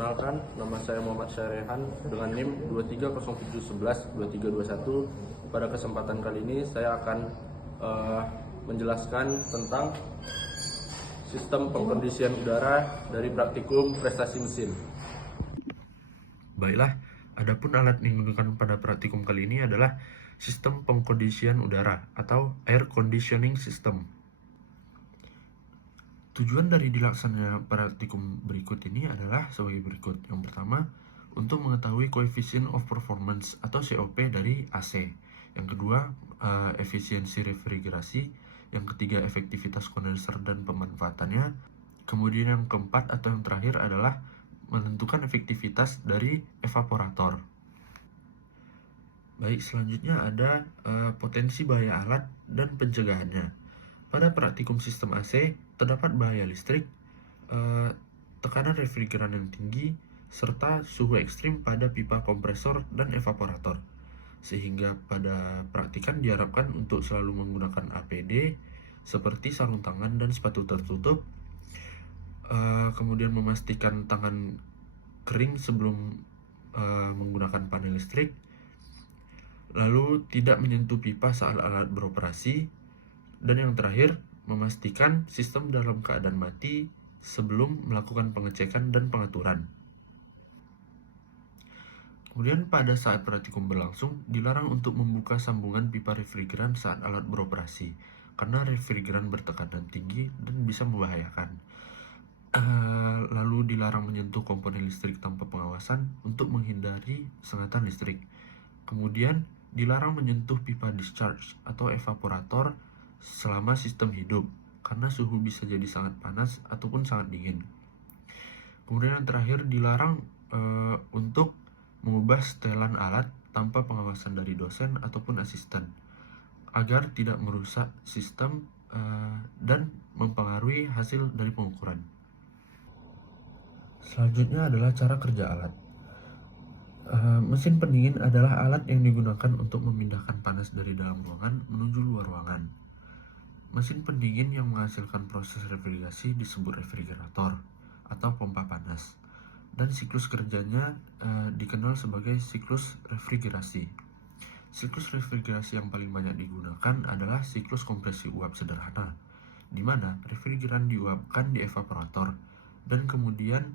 Perkenalkan, nama saya Muhammad Syahrehan dengan NIM 2307112321. Pada kesempatan kali ini saya akan menjelaskan tentang sistem pengkondisian udara dari praktikum prestasi mesin. Baiklah, adapun alat yang digunakan pada praktikum kali ini adalah sistem pengkondisian udara atau air conditioning system. Tujuan dari dilaksanakannya praktikum berikut ini adalah sebagai berikut. Yang pertama, untuk mengetahui coefficient of performance atau COP dari AC. Yang kedua, efisiensi refrigerasi. Yang ketiga, efektivitas kondenser dan pemanfaatannya. Kemudian yang keempat atau yang terakhir adalah menentukan efektivitas dari evaporator. Baik, selanjutnya ada potensi bahaya alat dan pencegahannya. Pada praktikum sistem AC, terdapat bahaya listrik, tekanan refrigeran yang tinggi, serta suhu ekstrim pada pipa kompresor dan evaporator. Sehingga pada praktikan diharapkan untuk selalu menggunakan APD, seperti sarung tangan dan sepatu tertutup, kemudian memastikan tangan kering sebelum menggunakan panel listrik, lalu tidak menyentuh pipa saat alat beroperasi, dan yang terakhir, memastikan sistem dalam keadaan mati sebelum melakukan pengecekan dan pengaturan. Kemudian pada saat praktikum berlangsung, dilarang untuk membuka sambungan pipa refrigeran saat alat beroperasi, karena refrigeran bertekanan tinggi dan bisa membahayakan. Lalu dilarang menyentuh komponen listrik tanpa pengawasan untuk menghindari sengatan listrik. Kemudian dilarang menyentuh pipa discharge atau evaporator selama sistem hidup, karena suhu bisa jadi sangat panas ataupun sangat dingin. Kemudian yang terakhir, dilarang untuk mengubah setelan alat tanpa pengawasan dari dosen ataupun asisten, agar tidak merusak sistem dan mempengaruhi hasil dari pengukuran. Selanjutnya adalah cara kerja alat. Mesin pendingin adalah alat yang digunakan untuk memindahkan panas dari dalam ruangan menuju luar ruangan. Mesin pendingin yang menghasilkan proses refrigerasi disebut refrigerator atau pompa panas, dan siklus kerjanya dikenal sebagai siklus refrigerasi. Siklus refrigerasi yang paling banyak digunakan adalah siklus kompresi uap sederhana, di mana refrigeran diuapkan di evaporator dan kemudian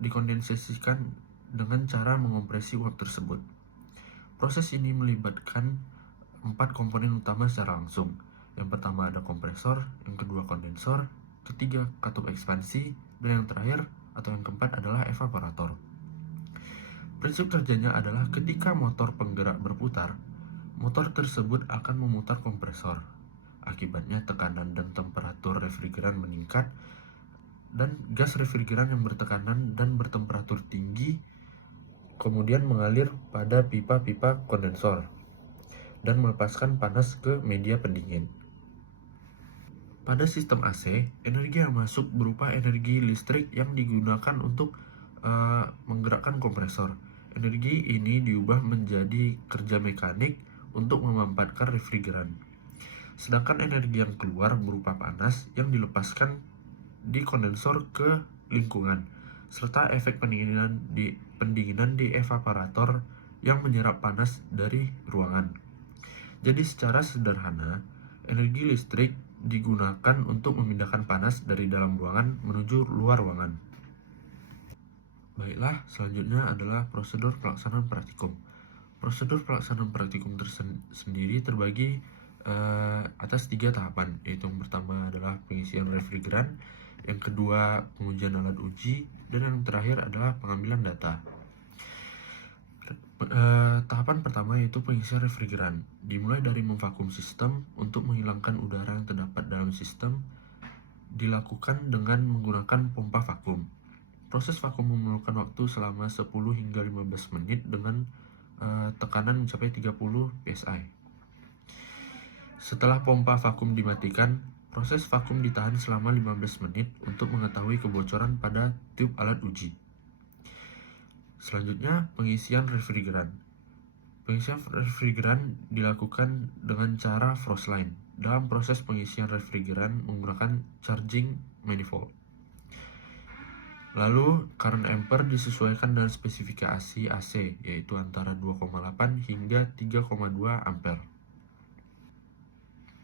dikondensasikan dengan cara mengompresi uap tersebut. Proses ini melibatkan 4 komponen utama secara langsung. Yang pertama ada kompresor, yang kedua kondensor, ketiga katup ekspansi, dan yang terakhir atau yang keempat adalah evaporator. Prinsip kerjanya adalah ketika motor penggerak berputar, motor tersebut akan memutar kompresor. Akibatnya tekanan dan temperatur refrigeran meningkat, dan gas refrigeran yang bertekanan dan bertemperatur tinggi kemudian mengalir pada pipa-pipa kondensor dan melepaskan panas ke media pendingin. Pada sistem AC, energi yang masuk berupa energi listrik yang digunakan untuk menggerakkan kompresor. Energi ini diubah menjadi kerja mekanik untuk memanfaatkan refrigeran. Sedangkan energi yang keluar berupa panas yang dilepaskan di kondensor ke lingkungan, serta efek pendinginan di evaporator yang menyerap panas dari ruangan. Jadi secara sederhana, energi listrik digunakan untuk memindahkan panas dari dalam ruangan menuju luar ruangan. Baiklah, selanjutnya adalah prosedur pelaksanaan praktikum. Prosedur pelaksanaan praktikum sendiri terbagi atas 3 tahapan, yaitu yang pertama adalah pengisian refrigeran, yang kedua pengujian alat uji, dan yang terakhir adalah pengambilan data. Tahapan pertama yaitu pengisian refrigeran. Dimulai dari memvakum sistem untuk menghilangkan udara yang terdapat dalam sistem, dilakukan dengan menggunakan pompa vakum. Proses vakum memerlukan waktu selama 10 hingga 15 menit dengan tekanan mencapai 30 psi. Setelah pompa vakum dimatikan, proses vakum ditahan selama 15 menit untuk mengetahui kebocoran pada tiup alat uji. Selanjutnya, pengisian refrigeran. Pengisian refrigeran dilakukan dengan cara frost line. Dalam proses pengisian refrigeran menggunakan charging manifold. Lalu current ampere disesuaikan dengan spesifikasi AC, yaitu antara 2,8 hingga 3,2 ampere.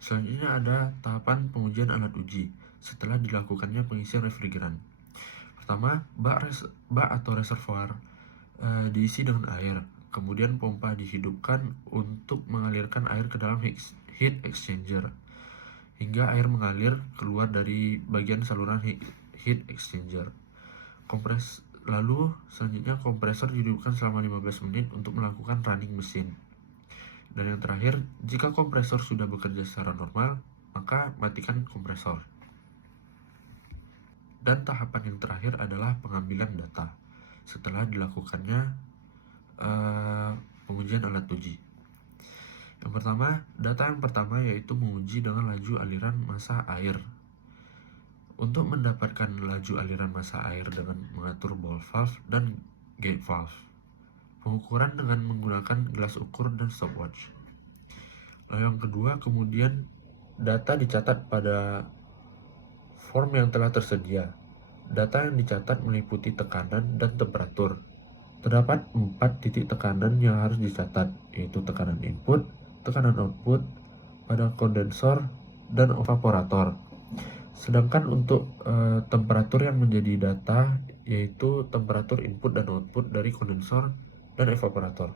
Selanjutnya ada tahapan pengujian alat uji setelah dilakukannya pengisian refrigeran. Pertama, bak atau reservoir diisi dengan air, kemudian pompa dihidupkan untuk mengalirkan air ke dalam heat exchanger hingga air mengalir keluar dari bagian saluran heat exchanger. Lalu selanjutnya kompresor dihidupkan selama 15 menit untuk melakukan running mesin. Dan yang terakhir, jika kompresor sudah bekerja secara normal, maka matikan kompresor. Dan tahapan yang terakhir adalah pengambilan data setelah dilakukannya pengujian alat uji. Data yang pertama yaitu menguji dengan laju aliran massa air. Untuk mendapatkan laju aliran massa air dengan mengatur ball valve dan gate valve. Pengukuran dengan menggunakan gelas ukur dan stopwatch. Lalu yang kedua, kemudian data dicatat pada form yang telah tersedia. Data yang dicatat meliputi tekanan dan temperatur. Terdapat 4 titik tekanan yang harus dicatat, yaitu tekanan input, tekanan output, pada kondensor, dan evaporator. Sedangkan untuk temperatur yang menjadi data yaitu temperatur input dan output dari kondensor dan evaporator,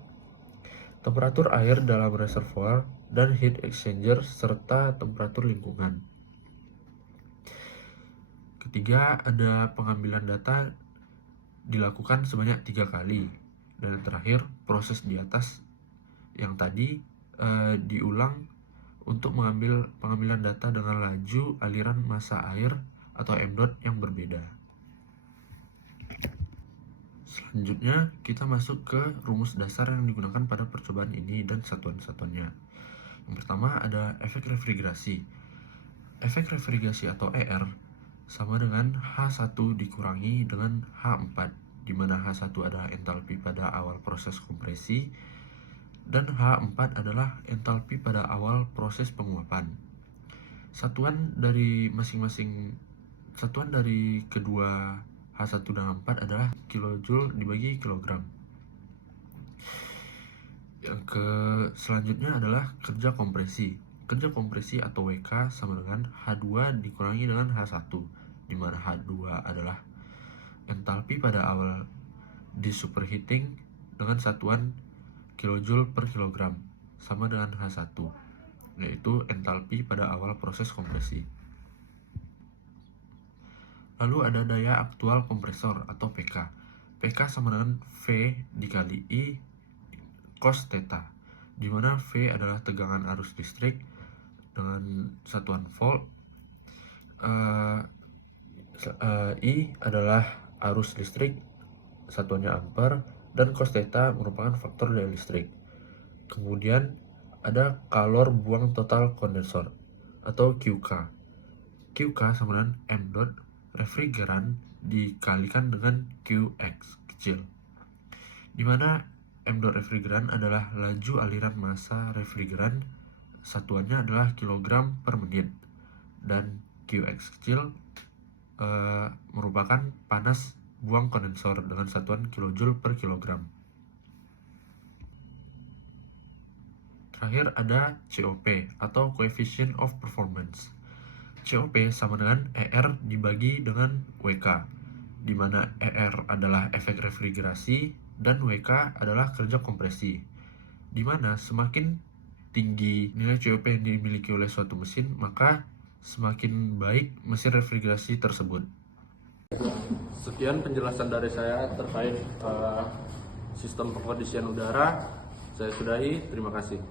temperatur air dalam reservoir dan heat exchanger, serta temperatur lingkungan. Ketiga, ada pengambilan data dilakukan sebanyak 3 kali. Dan yang terakhir, proses di atas yang tadi diulang untuk mengambil pengambilan data dengan laju aliran massa air atau m-dot yang berbeda. Selanjutnya, kita masuk ke rumus dasar yang digunakan pada percobaan ini dan satuan-satuannya. Yang pertama ada efek refrigerasi. Efek refrigerasi atau ER sama dengan H1 dikurangi dengan H4, di mana H1 adalah entalpi pada awal proses kompresi, dan H4 adalah entalpi pada awal proses penguapan. Satuan dari kedua H1 dan H4 adalah kilojoule dibagi kilogram. Selanjutnya adalah kerja kompresi. Kerja kompresi atau WK sama dengan H2 dikurangi dengan H1, di mana H2 adalah entalpi pada awal di superheating dengan satuan kilojoule per kilogram sama dengan H1, yaitu entalpi pada awal proses kompresi. Lalu ada daya aktual kompresor atau PK. PK sama dengan V dikali I cos theta, di mana V adalah tegangan arus listrik dengan satuan volt, I adalah arus listrik satuannya ampere, dan cos theta merupakan faktor daya listrik. Kemudian ada kalor buang total kondensor atau QK. QK sama dengan m dot refrigeran dikalikan dengan Qx kecil, di mana m dot refrigeran adalah laju aliran massa refrigeran, satuannya adalah kilogram per menit, dan Qx kecil merupakan panas buang kondensor dengan satuan kilojoule per kilogram. Terakhir ada COP atau Coefficient of Performance. COP sama dengan ER dibagi dengan WK, di mana ER adalah efek refrigerasi dan WK adalah kerja kompresi, di mana semakin tinggi nilai COP yang dimiliki oleh suatu mesin, maka semakin baik mesin refrigerasi tersebut. Sekian penjelasan dari saya terkait sistem pengkondisian udara. Saya sudahi, terima kasih.